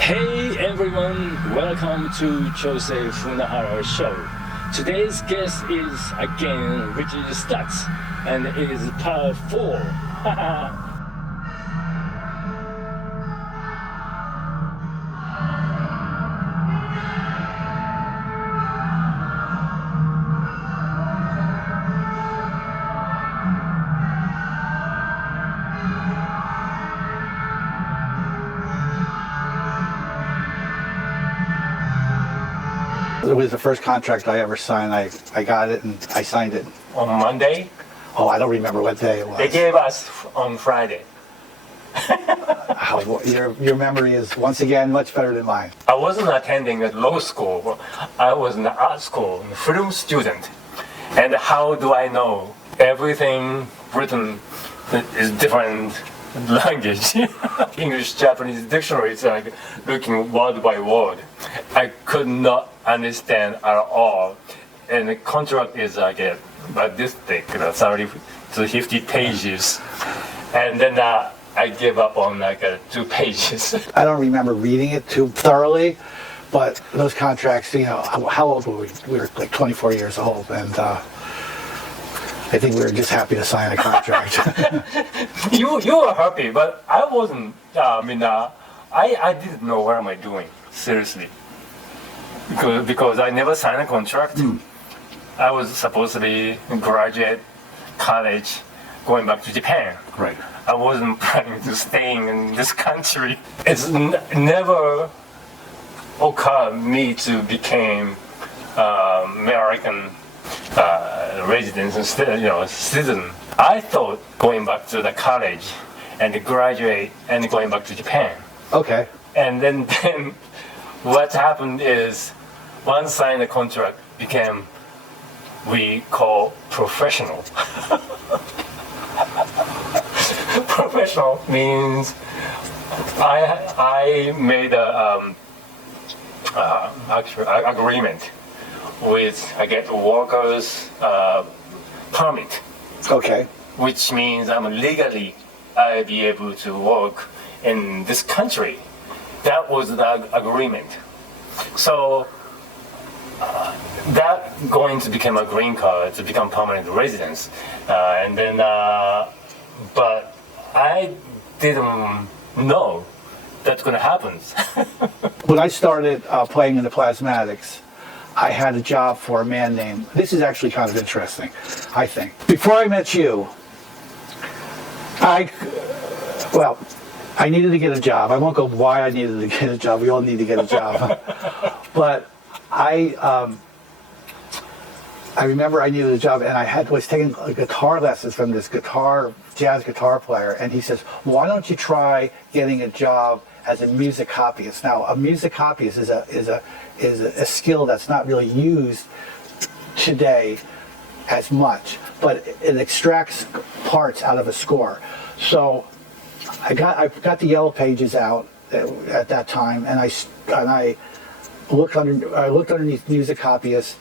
Hey everyone, welcome to Chosei Funahara show. Today's guest is again Richie Stotts, and it is part 4. It was the first contract I ever signed. I got it and I signed it. On Monday, Oh, I don't remember what day it was. they gave us on Friday. Your memory is, once again, much better than mine. I wasn't attending a law school, I was in art school, a film student. And how do I know? Everything written is different language. English, Japanese dictionary is like looking word by word. I could not understand at all. And the contract is like about this thick, 30 to 50 pages. And then I gave up on like 2 pages. I don't remember reading it too thoroughly, but those contracts, you know, how old were we? We were like 24 years old, and I think we were just happy to sign a contract. You were happy, but I wasn't. I didn't know what am I doing, seriously. Because I never signed a contract. I was supposed to be graduate college, going back to Japan. Right. I wasn't planning to staying in this country. It's never occurred me to become American resident and citizen. I thought going back to the college and graduate and going back to Japan. Okay. And then what happened is once signed the contract became we call professional. Professional means I made a actual agreement with I get workers permit. Okay. Which means I'm legally I'll be able to work in this country. That was the agreement. So that going to become a green card to become permanent residence, and then but I didn't know that's going to happen. When I started playing in the Plasmatics, I had a job for a man named, this is actually kind of interesting, I think. Before I met you, I needed to get a job. I won't go why I needed to get a job. We all need to get a job. But I remember I needed a job, and I was taking guitar lessons from this jazz guitar player, and he says, "Why don't you try getting a job as a music copyist?" Now, a music copyist is a skill that's not really used today as much, but it extracts parts out of a score. So I got the yellow pages out at that time, and I looked underneath music copyists,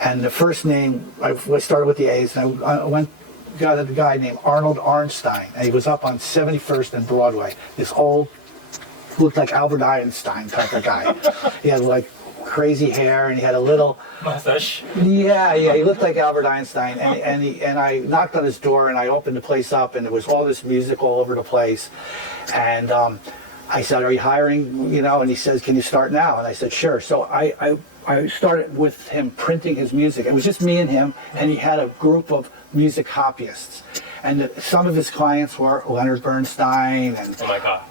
and the first name I started with the A's, and I got a guy named Arnold Ornstein, and he was up on 71st and Broadway. This old, looked like Albert Einstein type of guy. He had like crazy hair, and he had a little mustache. Yeah, he looked like Albert Einstein, and I knocked on his door, and I opened the place up, and there was all this music all over the place, and I said, "Are you hiring?" And he says, "Can you start now?" And I said, "Sure." So I started with him printing his music. It was just me and him, and he had a group of music copyists, and some of his clients were Leonard Bernstein and oh my God.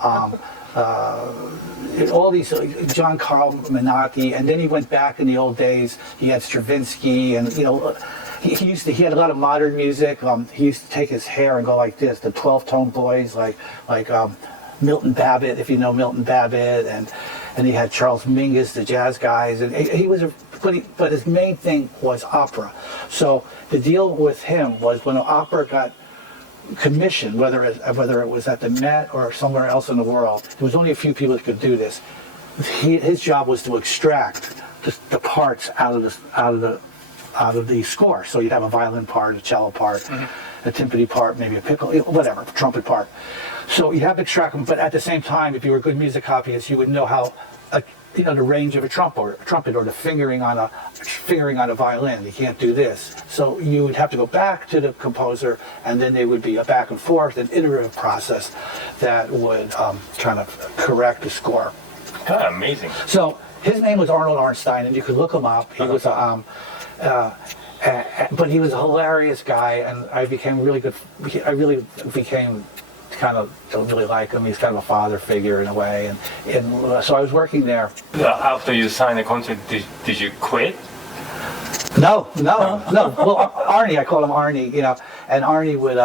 All these, John Carl Menacke, and then he went back in the old days. He had Stravinsky, and he had a lot of modern music. He used to take his hair and go like this, the 12-tone boys, like Milton Babbitt, if you know Milton Babbitt, and he had Charles Mingus, the jazz guys, and he was but his main thing was opera. So the deal with him was when an opera got commissioned, whether it was at the Met or somewhere else in the world, there was only a few people that could do this. His job was to extract the parts out of the score. So you'd have a violin part, a cello part, a timpani part, maybe a piccolo, whatever, trumpet part. So you have to track them, but at the same time, if you were a good music copyist, you would know how, the range of a trumpet or the fingering on a violin. You can't do this. So you would have to go back to the composer, and then they would be a back and forth, an iterative process that would kind of correct the score. God, amazing. So his name was Arnold Ornstein, and you could look him up. He was but he was a hilarious guy, and I became really good. I really became kind of don't really like him. He's kind of a father figure in a way, and so I was working there. After you signed the contract, did you quit? No. Well, Arnie, I called him Arnie, and Arnie would,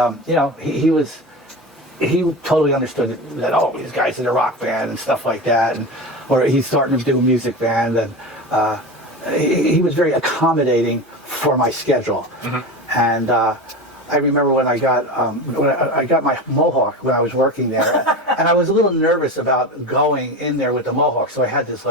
he totally understood that, these guys in a rock band and stuff like that, or he's starting to do a music band, and he was very accommodating for my schedule. Mm-hmm. And I remember when I got my mohawk when I was working there, and I was a little nervous about going in there with the mohawk, so I had this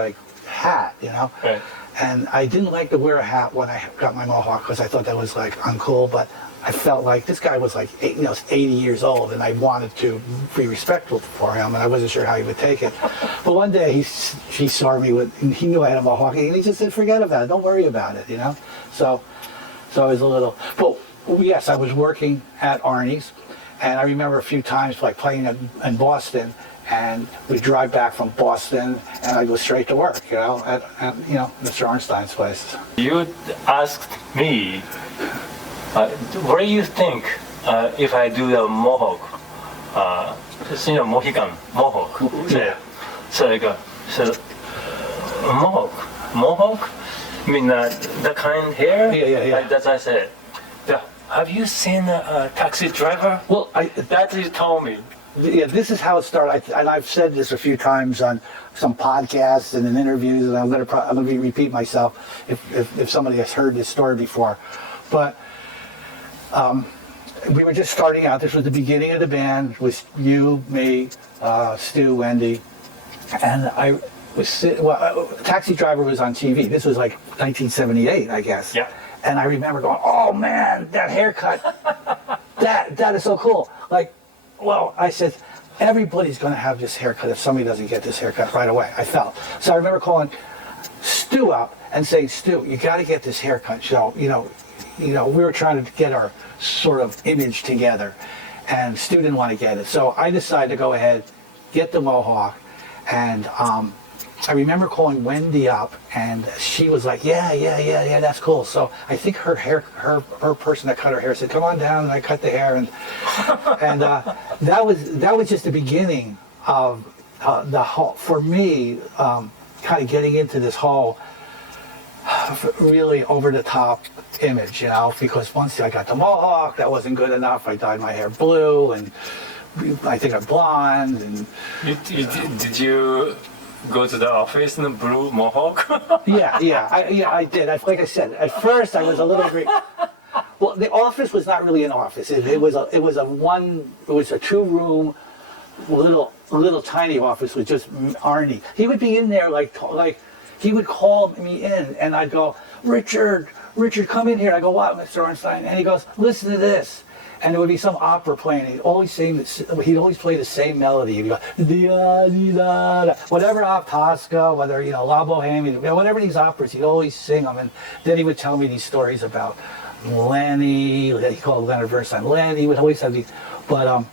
hat, Right. And I didn't like to wear a hat when I got my mohawk because I thought that was uncool, but I felt like this guy was 80 years old, and I wanted to be respectful for him, and I wasn't sure how he would take it. But one day he saw me and he knew I had a mohawk, and he just said, "Forget about it, don't worry about it," So I was a little, but yes, I was working at Arnie's, and I remember a few times playing in Boston, and we'd drive back from Boston, and I'd go straight to work, at Mr. Ornstein's place. You asked me, what do you think if I do the mohawk? Mohican mohawk. Yeah. So mohawk? I mean the kind hair? Yeah. That's I said. Have you seen a taxi driver? Well, that he told me. Yeah, this is how it started, and I've said this a few times on some podcasts and in interviews, and I'm going to repeat myself if somebody has heard this story before. But we were just starting out. This was the beginning of the band. It was you, me, Stu, Wendy, and I was Taxi Driver was on TV. This was 1978, I guess. Yeah. And I remember going, "Oh man, that haircut, that is so cool!" Well, I said, everybody's going to have this haircut if somebody doesn't get this haircut right away. I felt. So I remember calling Stu up and saying, "Stu, you got to get this haircut." So, we were trying to get our sort of image together, and Stu didn't want to get it. So I decided to go ahead, get the mohawk, and I remember calling Wendy up, and she was like, yeah, that's cool. So I think her person that cut her hair said, "Come on down," and I cut the hair, and that was just the beginning of the whole, for me, kind of getting into this whole really over the top image, because once I got the mohawk, that wasn't good enough. I dyed my hair blue, and I think I'm blonde, and Did you go to the office in a blue mohawk? Yeah, I did. Like I said, at first I was a little. Well, the office was not really an office. It was a 2-room, little tiny office with just Arnie. He would be in there he would call me in, and I'd go, Richard, come in here. I go, "What, Mr. Ornstein?" And he goes, "Listen to this." And there would be some opera playing. He'd always play the same melody. He'd go, "Da-da-da-da," whatever Tosca, whether, La Boheme, whatever these operas, he'd always sing them. And then he would tell me these stories about Lenny. He called Leonard Bernstein Lenny. He would always have these. But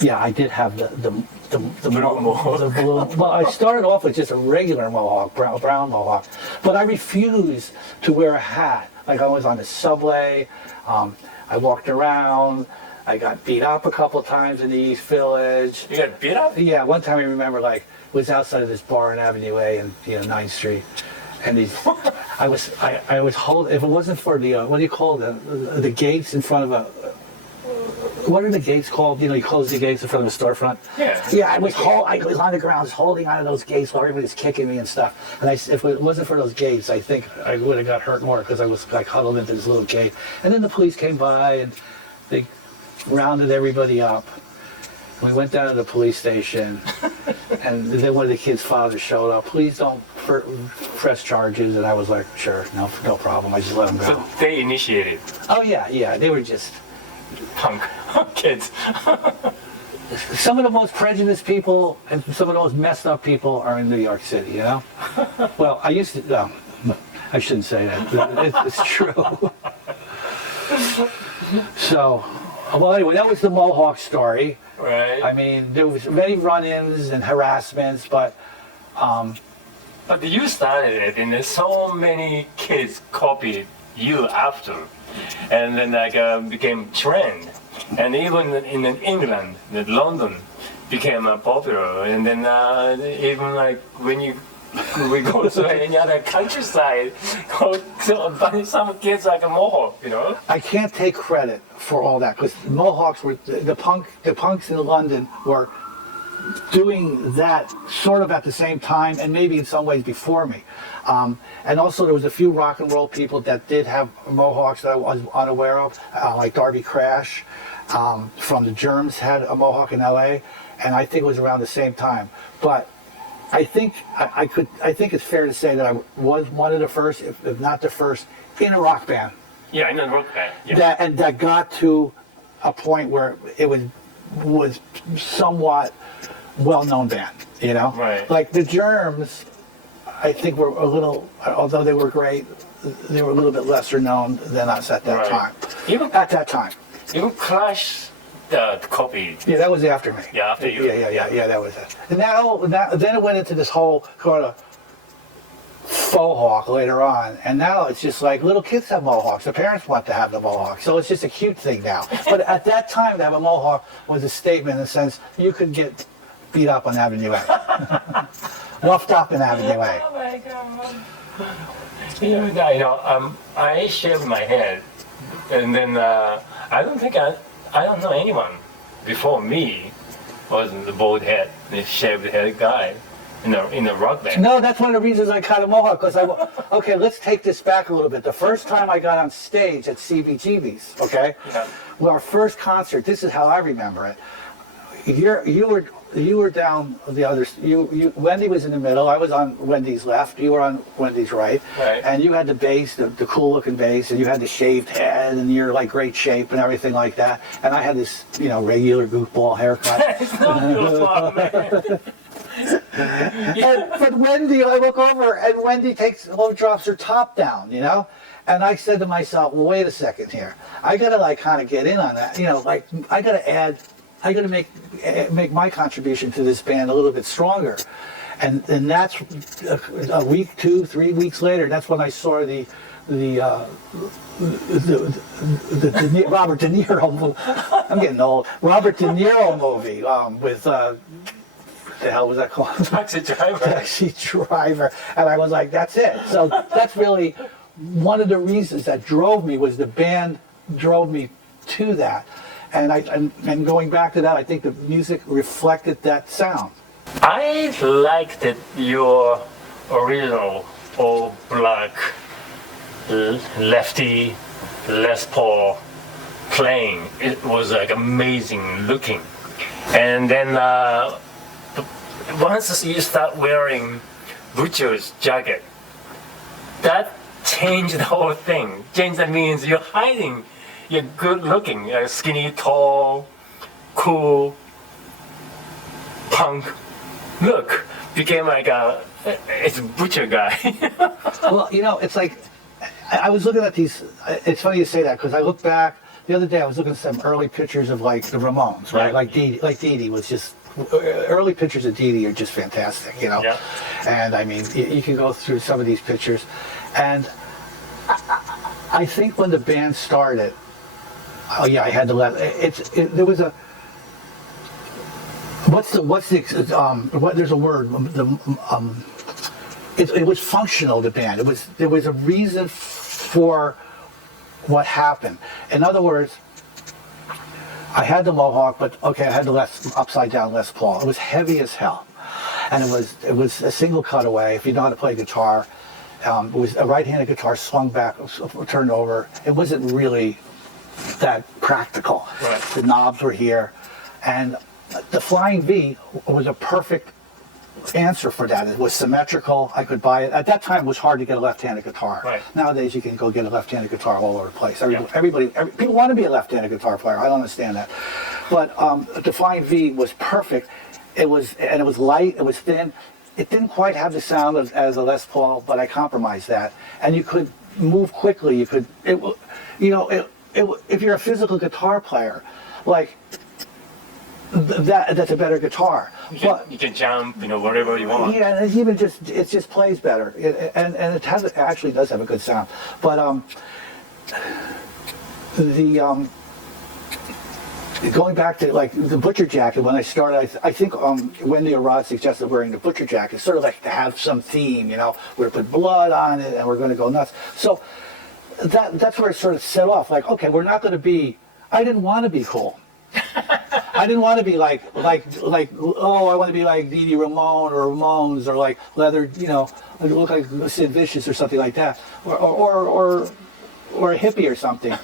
yeah, I did have the blue mohawk. The blue. Well, I started off with just a regular mohawk, brown mohawk. But I refused to wear a hat. I was on the subway. I walked around. I got beat up a couple of times in the East Village. You got beat up? Yeah, one time I remember was outside of this bar on Avenue A and 9th Street, and I was holding. If it wasn't for the what do you call the gates in front of a. What are the gates called? You close the gates in front of a storefront. Yeah. Yeah, I was on the ground, just holding onto those gates while everybody was kicking me and stuff. And if it wasn't for those gates, I think I would have got hurt more because I was huddled into this little gate. And then the police came by and they rounded everybody up. We went down to the police station, and then one of the kids' fathers showed up. "Please don't press charges." And I was like, "Sure, no problem." I just let them go. So they initiated. Oh yeah, they were just punk kids. some of the most prejudiced people and some of the most messed up people are in New York City, you know? Well, I used to, no, I shouldn't say that. It's true. So, well, anyway, that was the Mohawk story. Right. I mean, there was many run-ins and harassments, but you started it, and so many kids copied you after, and then became trend, and even in England, London, became popular, and then even like when we go to any other countryside, some kids like a Mohawk, you know. I can't take credit for all that because Mohawks were the punks in London were doing that sort of at the same time and maybe in some ways before me. And also there was a few rock and roll people that did have Mohawks that I was unaware of, like Darby Crash from the Germs had a Mohawk in LA, and I think it was around the same time. But I think I think it's fair to say that I was one of the first, if not the first, in a rock band. Yeah, in a rock band. Yeah. That got to a point where it was somewhat well-known band, you know? Right. Like the Germs, I think were a little, although they were great, they were a little bit lesser known than us at that time. Even at that time. Even Clash copy. Yeah, that was after me. Yeah, after you. Yeah, that was it. And then it went into this whole kind of faux hawk later on, and now it's just like little kids have mohawks. The parents want to have the mohawk, so it's just a cute thing now. But at that time, to have a mohawk was a statement in the sense you could get beat up on Avenue A, roughed up in Avenue A. Oh my God! I shaved my head, and then I don't know anyone before me was the bald head, the shaved head guy in a rock band. No, that's one of the reasons I cut a mohawk, because okay, let's take this back a little bit. The first time I got on stage at CBGB's, okay? Yeah. Well, our first concert, this is how I remember it. You were down the other. Wendy was in the middle. I was on Wendy's left. You were on Wendy's right. Right. And you had the bass, the cool looking bass, and you had the shaved head, and you're like great shape and everything like that. And I had this, regular goofball haircut. It's not your fault, man. But Wendy, I look over, and Wendy drops her top down, And I said to myself, well, wait a second here. I gotta kind of get in on that. I gotta make my contribution to this band a little bit stronger. And that's a week, 2, 3 weeks later. That's when I saw the Robert De Niro movie. I'm getting old. Robert De Niro movie with. What the hell was that called? Taxi Driver. Taxi Driver. And I was like, that's it. So that's really one of the reasons that drove me, was the band drove me to that. And going back to that, I think the music reflected that sound. I liked your original all black lefty Les Paul playing. It was like amazing looking. And then once you start wearing Butcher's jacket, that changed the whole thing. That means you're hiding. You're good looking, skinny, tall, cool, punk look. Became like it's a Butcher guy. Well, it's like, I was looking at these, it's funny you say that, because I look back, the other day I was looking at some early pictures of like the Ramones, right? Like Dee Dee was just, early pictures of Dee Dee are just fantastic, Yeah. And I mean, you can go through some of these pictures, and I think when the band started, I had to there was a, there's a word, it was functional, the band. There was a reason for what happened. In other words, I had the mohawk, but okay, I had the upside down Les Paul. It was heavy as hell, and it was a single cutaway. If you know how to play guitar, it was a right-handed guitar swung back, turned over. It wasn't really that practical. Right. The knobs were here, and the Flying V was a perfect answer for that. It was symmetrical. I could buy it. At that time, it was hard to get a left-handed guitar. Right. Nowadays, you can go get a left-handed guitar all over the place. People want to be a left-handed guitar player. I don't understand that. But Defying V was perfect. It was light, it was thin. It didn't quite have the sound as a Les Paul, but I compromised that. And you could move quickly. You could, if you're a physical guitar player, like that's a better guitar. You can jump, wherever you want. Yeah, and it just plays better. And it actually does have a good sound. But going back to like the butcher jacket, when I started, I think Wendy or Rod suggested wearing the butcher jacket, sort of like to have some theme, we're going to put blood on it and we're going to go nuts. So that's where it sort of set off. Like, okay, we're not going to be. I didn't want to be cool. I didn't want to be like I want to be like Dee Dee Ramone or Ramones or like Leather, look like Sid Vicious or something like that, or a hippie or something.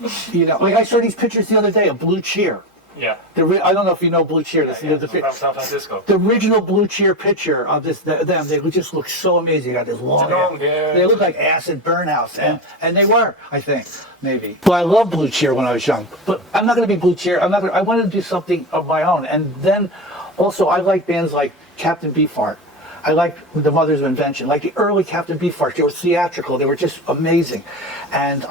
Like I saw these pictures the other day of Blue Cheer. Yeah. I don't know if you know Blue Cheer. From San Francisco. The original Blue Cheer picture of them, they just look so amazing. They got this long hair. They look like acid burnouts, and they were, I think, maybe. Well, I loved Blue Cheer when I was young, but I'm not going to be Blue Cheer. I wanted to do something of my own, and then also I like bands like Captain Beefheart. I like the Mothers of Invention, like the early Captain Beefheart. They were theatrical. They were just amazing, and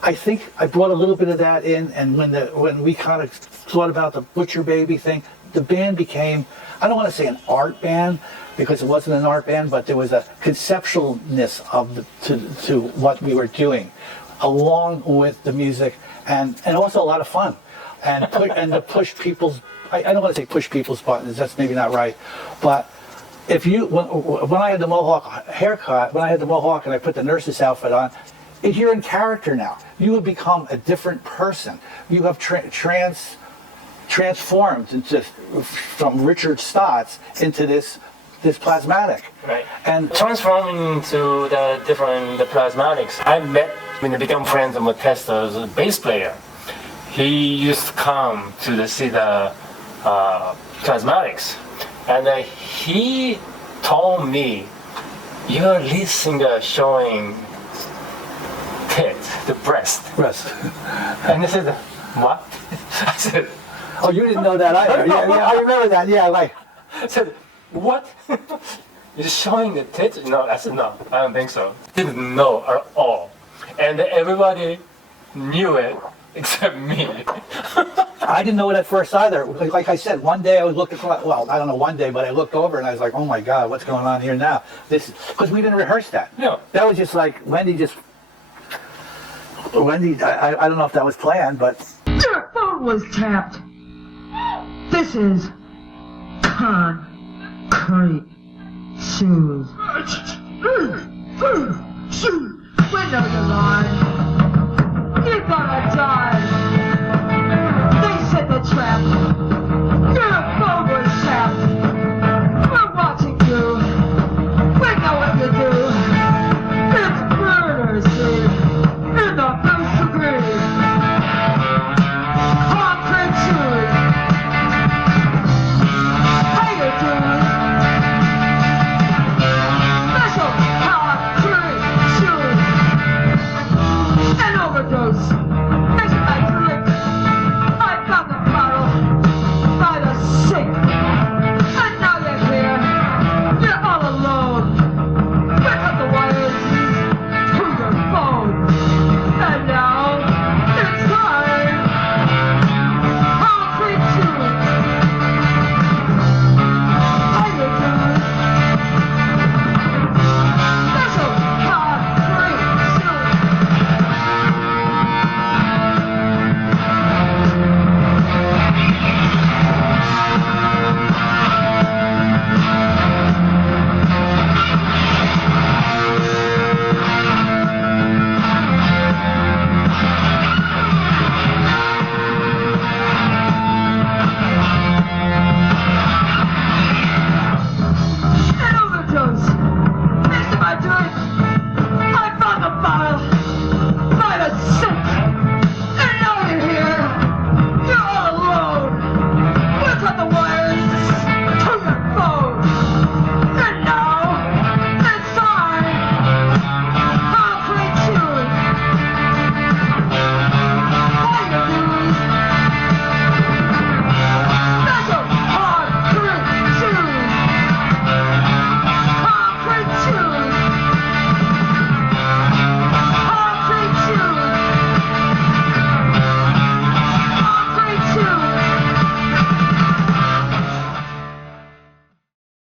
I think I brought a little bit of that in. And when we kind of thought about the Butcher Baby thing, the band became, I don't want to say an art band because it wasn't an art band, but there was a conceptualness to what we were doing, along with the music, and also a lot of fun, and to push people's. I don't want to say push people's buttons. That's maybe not right, but. When I had the mohawk haircut, when I had the mohawk and I put the nurse's outfit on, you're in character now. You have become a different person. You have transformed from Richard Stotts into this plasmatic. Right. And transforming to the Plasmatics, I met when I became friends with Tesla's bass player. He used to come to see the Plasmatics. And he told me, "Your lead singer showing the breast." And I said, "What?" I said, "Oh, you didn't know that either." Yeah, I remember that. Yeah, like. I said, "What? You're showing the tits?" No, I said, "No, I don't think so." Didn't know at all, and everybody knew it except me. I didn't know it at first either. Like I said, one day I was looking for, well, I don't know one day, but I looked over and I was like, oh my God, what's going on here now? Because we didn't rehearse that. No. That was just like, Wendy, I don't know if that was planned, but. Your phone was tapped. This is concrete shoes. We know you're lying. You're gonna die.